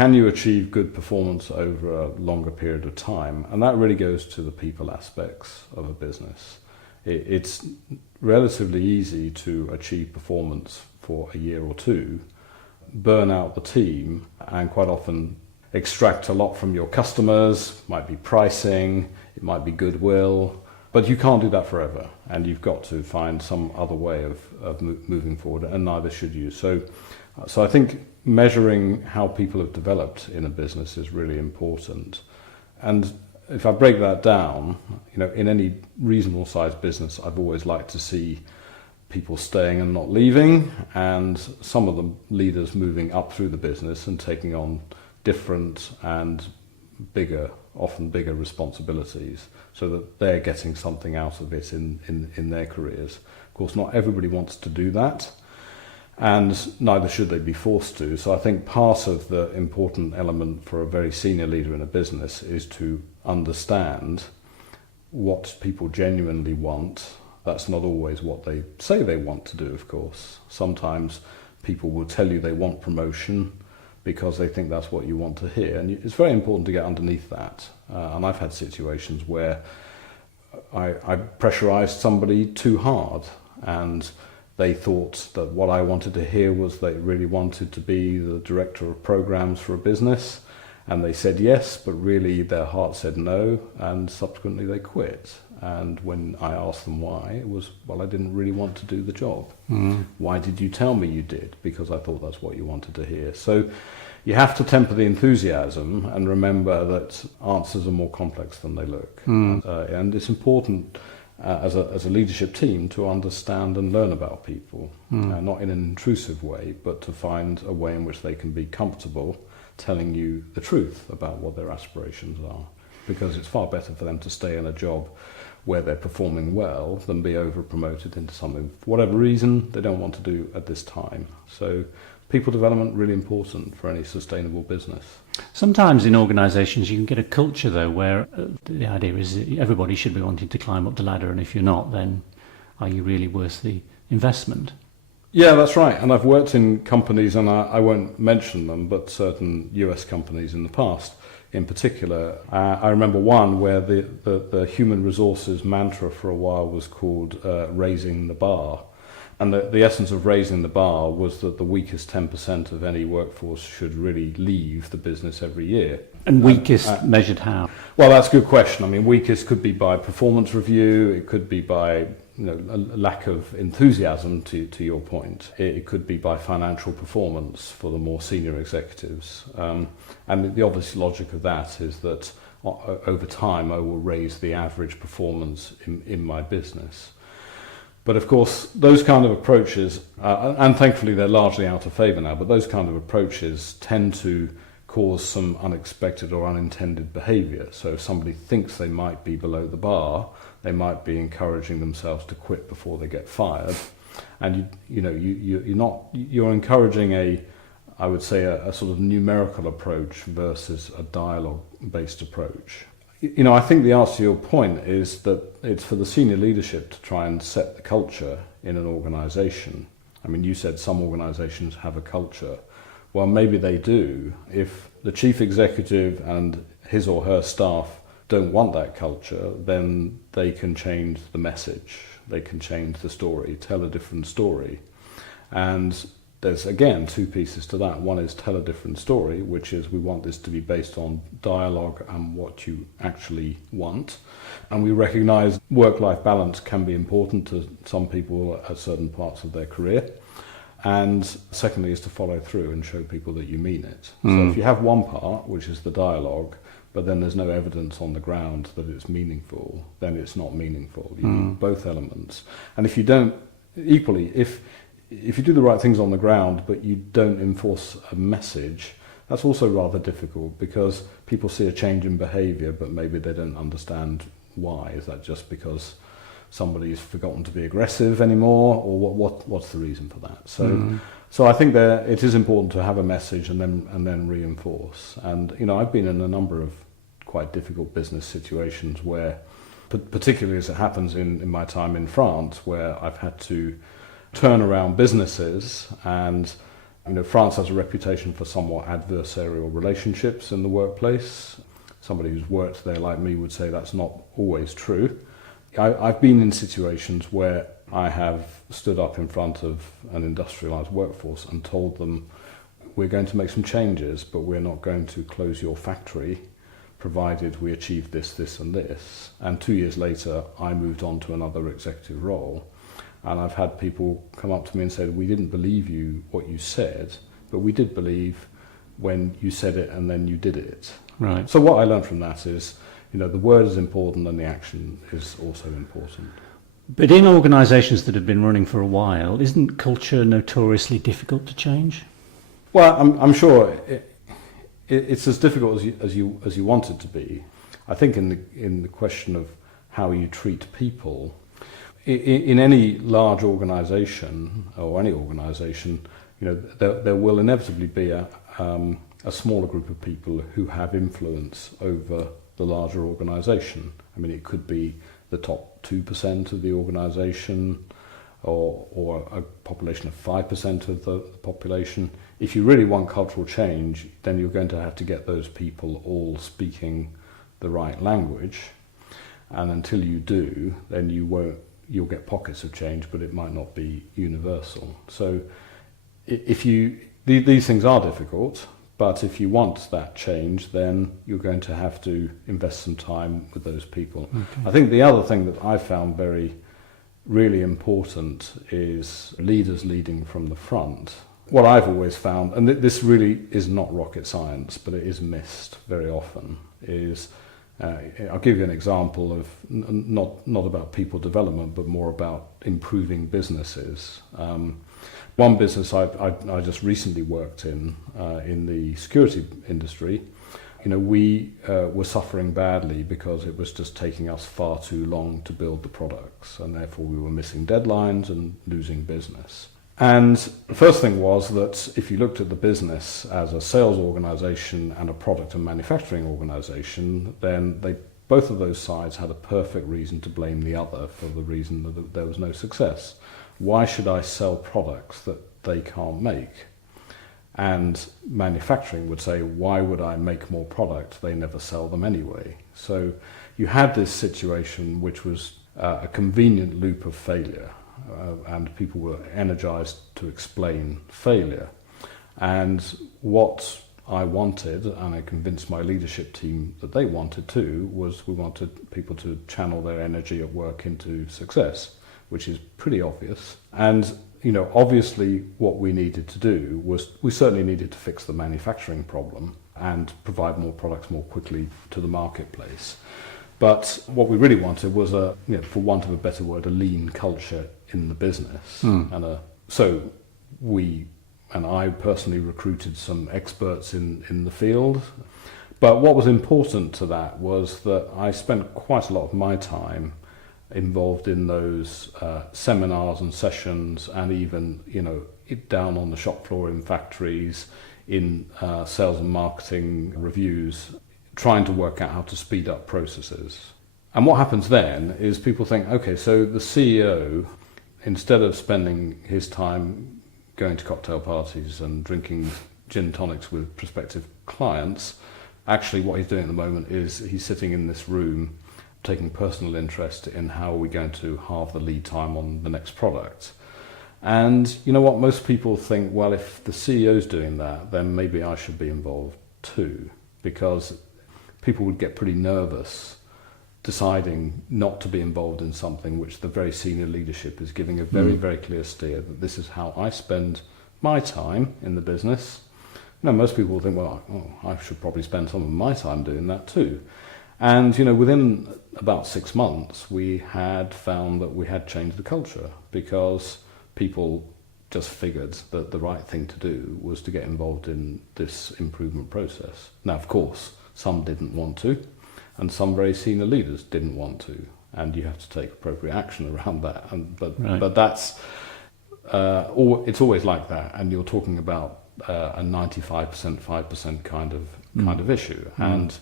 can you achieve good performance over a longer period of time? And that really goes to the people aspects of a business. It's relatively easy to achieve performance for a year or two, burn out the team, and quite often extract a lot from your customers. Might be pricing, it might be goodwill, but you can't do that forever, and you've got to find some other way of moving forward, and neither should you. So I think measuring how people have developed in a business is really important. And if I break that down, in any reasonable sized business, I've always liked to see people staying and not leaving, and some of the leaders moving up through the business and taking on different and often bigger responsibilities, so that they're getting something out of it in their careers. Of course, not everybody wants to do that, and neither should they be forced to. So I think part of the important element for a very senior leader in a business is to understand what people genuinely want. That's not always what they say they want to do, of course. Sometimes people will tell you they want promotion because they think that's what you want to hear. And it's very important to get underneath that. And I've had situations where I pressurized somebody too hard, and they thought that what I wanted to hear was they really wanted to be the director of programs for a business, and they said yes, but really their heart said no, and subsequently they quit. And when I asked them why, it was, well, I didn't really want to do the job. Why did you tell me you did? Because I thought that's what you wanted to hear. So you have to temper the enthusiasm and remember that answers are more complex than they look. And it's important as a leadership team to understand and learn about people, not in an intrusive way, but to find a way in which they can be comfortable telling you the truth about what their aspirations are, because it's far better for them to stay in a job where they're performing well than be over promoted into something for whatever reason they don't want to do at this time. So people development really important for any sustainable business. Sometimes in organisations you can get a culture though where the idea is that everybody should be wanting to climb up the ladder, and if you're not, then are you really worth the investment? Yeah, that's right. And I've worked in companies, and I won't mention them, but certain US companies in the past in particular. I remember one where the human resources mantra for a while was called raising the bar. And the essence of raising the bar was that the weakest 10% of any workforce should really leave the business every year. And weakest measured how? Well, that's a good question. I mean, weakest could be by performance review. It could be by a lack of enthusiasm, to your point. It could be by financial performance for the more senior executives. And the obvious logic of that is that over time I will raise the average performance in my business. But of course, those kind of approaches, and thankfully they're largely out of favour now, but those kind of approaches tend to cause some unexpected or unintended behaviour. So if somebody thinks they might be below the bar, they might be encouraging themselves to quit before they get fired. And you're encouraging I would say a sort of numerical approach versus a dialogue-based approach. I think the answer to your point is that it's for the senior leadership to try and set the culture in an organisation. I mean, you said some organisations have a culture. Well, maybe they do. If the chief executive and his or her staff don't want that culture, then they can change the message. They can change the story, tell a different story. And there's, again, two pieces to that. One is tell a different story, which is we want this to be based on dialogue and what you actually want. And we recognise work-life balance can be important to some people at certain parts of their career. And secondly is to follow through and show people that you mean it. So if you have one part, which is the dialogue, but then there's no evidence on the ground that it's meaningful, then it's not meaningful. You need both elements. And if you don't, equally, if you do the right things on the ground, but you don't enforce a message, that's also rather difficult, because people see a change in behaviour, but maybe they don't understand why. Is that just because somebody's forgotten to be aggressive anymore, or what's the reason for that? So I think it is important to have a message and then reinforce. And I've been in a number of quite difficult business situations where, particularly as it happens in my time in France, where I've had to turn around businesses and France has a reputation for somewhat adversarial relationships in the workplace. Somebody who's worked there like me would say that's not always true. I've been in situations where I have stood up in front of an industrialised workforce and told them, we're going to make some changes, but we're not going to close your factory provided we achieve this, this and this. And 2 years later, I moved on to another executive role. And I've had people come up to me and say, we didn't believe you, what you said, but we did believe when you said it and then you did it. Right. So what I learned from that is, the word is important and the action is also important. But in organisations that have been running for a while, isn't culture notoriously difficult to change? Well, I'm sure it's as difficult as you want it to be. I think in the question of how you treat people, in any large organisation or any organisation, there will inevitably be a smaller group of people who have influence over the larger organisation. I mean, it could be the top 2% of the organisation, or a population of 5% of the population. If you really want cultural change, then you're going to have to get those people all speaking the right language. And until you do, then you'll get pockets of change, but it might not be universal. So these things are difficult, but if you want that change, then you're going to have to invest some time with those people. Okay. I think the other thing that I found really important is leaders leading from the front. What I've always found, and this really is not rocket science, but it is missed very often, is I'll give you an example of not about people development, but more about improving businesses. One business I just recently worked in the security industry, we were suffering badly because it was just taking us far too long to build the products, and therefore we were missing deadlines and losing business. And the first thing was that if you looked at the business as a sales organisation and a product and manufacturing organisation, then both of those sides had a perfect reason to blame the other for the reason that there was no success. Why should I sell products that they can't make? And manufacturing would say, why would I make more product? They never sell them anyway. So you had this situation which was a convenient loop of failure. And people were energized to explain failure. And what I wanted, and I convinced my leadership team that they wanted too, was we wanted people to channel their energy at work into success, which is pretty obvious. And obviously what we needed to do was we certainly needed to fix the manufacturing problem and provide more products more quickly to the marketplace. But what we really wanted was for want of a better word, a lean culture in the business. So I personally recruited some experts in the field. But what was important to that was that I spent quite a lot of my time involved in those seminars and sessions, and even down on the shop floor in factories, in sales and marketing reviews, trying to work out how to speed up processes. And what happens then is people think, okay, so the CEO, instead of spending his time going to cocktail parties and drinking gin and tonics with prospective clients, actually what he's doing at the moment is he's sitting in this room taking personal interest in how are we going to halve the lead time on the next product. And you know what, most people think, well, if the CEO's doing that, then maybe I should be involved too, because people would get pretty nervous deciding not to be involved in something which the very senior leadership is giving a very, very clear steer that this is how I spend my time in the business. Most people will think, well, I should probably spend some of my time doing that too. And, within about 6 months, we had found that we had changed the culture because people just figured that the right thing to do was to get involved in this improvement process. Now, of course, some didn't want to, and some very senior leaders didn't want to, and you have to take appropriate action around that. But that's it's always like that, and you're talking about a 95%, 5% kind of issue. And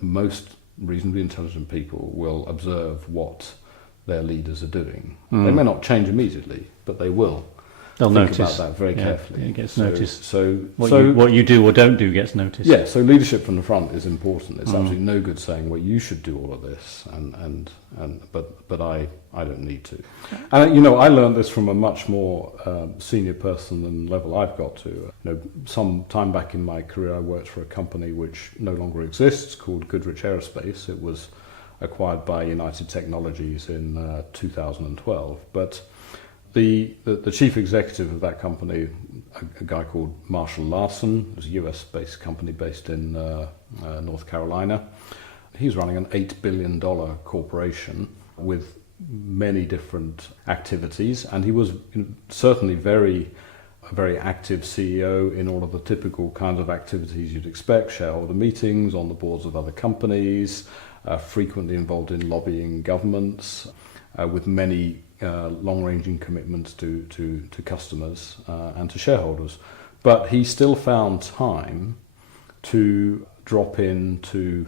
most reasonably intelligent people will observe what their leaders are doing. They may not change immediately, but they will. They'll think notice. about that very carefully. It gets noticed. So What you do or don't do gets noticed. yeah, so leadership from the front is important. It's absolutely no good saying, well, you should do all of this, but I don't need to. And I learned this from a much more senior person than level I've got to. Some time back in my career, I worked for a company which no longer exists called Goodrich Aerospace. It was acquired by United Technologies in 2012, but the chief executive of that company, a guy called Marshall Larson, was a US-based company based in North Carolina. He's running an $8 billion corporation with many different activities, and he was certainly a very active CEO in all of the typical kinds of activities you'd expect: shareholder meetings, on the boards of other companies, frequently involved in lobbying governments, with many long-ranging commitments to customers and to shareholders. But he still found time to drop into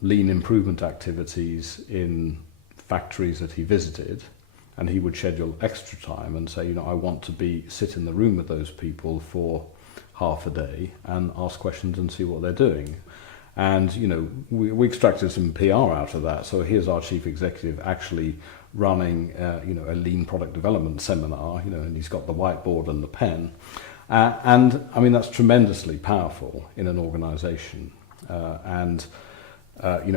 lean improvement activities in factories that he visited, and he would schedule extra time and say, I want to sit in the room with those people for half a day and ask questions and see what they're doing. And we extracted some PR out of that. So here's our chief executive actually running a lean product development seminar, and he's got the whiteboard and the pen, and I mean that's tremendously powerful in an organization.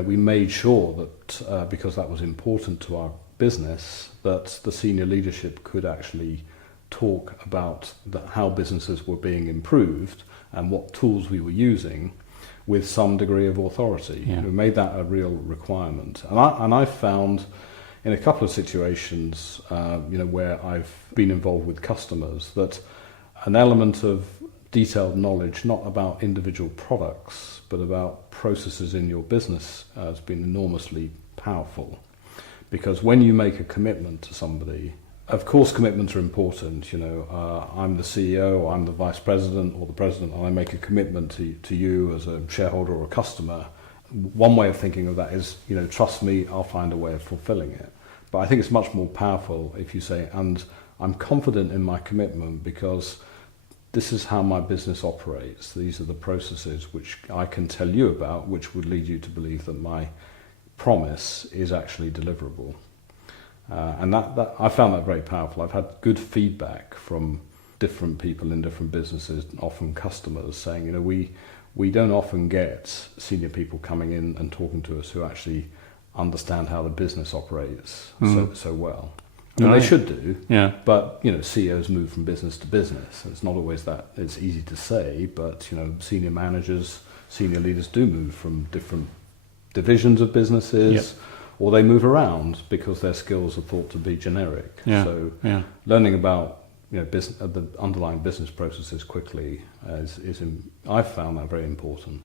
We made sure that because that was important to our business, that the senior leadership could actually talk about how businesses were being improved and what tools we were using with some degree of authority. Yeah. We made that a real requirement, and I found in a couple of situations, where I've been involved with customers, that an element of detailed knowledge, not about individual products, but about processes in your business, has been enormously powerful. Because when you make a commitment to somebody, of course commitments are important. I'm the CEO, or I'm the vice president or the president, and I make a commitment to you as a shareholder or a customer. One way of thinking of that is, trust me, I'll find a way of fulfilling it. But I think it's much more powerful if you say, and I'm confident in my commitment because this is how my business operates. These are the processes which I can tell you about, which would lead you to believe that my promise is actually deliverable. And that I found that very powerful. I've had good feedback from different people in different businesses, often customers, saying, we don't often get senior people coming in and talking to us who actually understand how the business operates so well. And they should do, but CEOs move from business to business. It's not always that it's easy to say, but senior managers, senior leaders do move from different divisions of businesses, or they move around because their skills are thought to be generic. So learning about the underlying business processes quickly I've found that very important.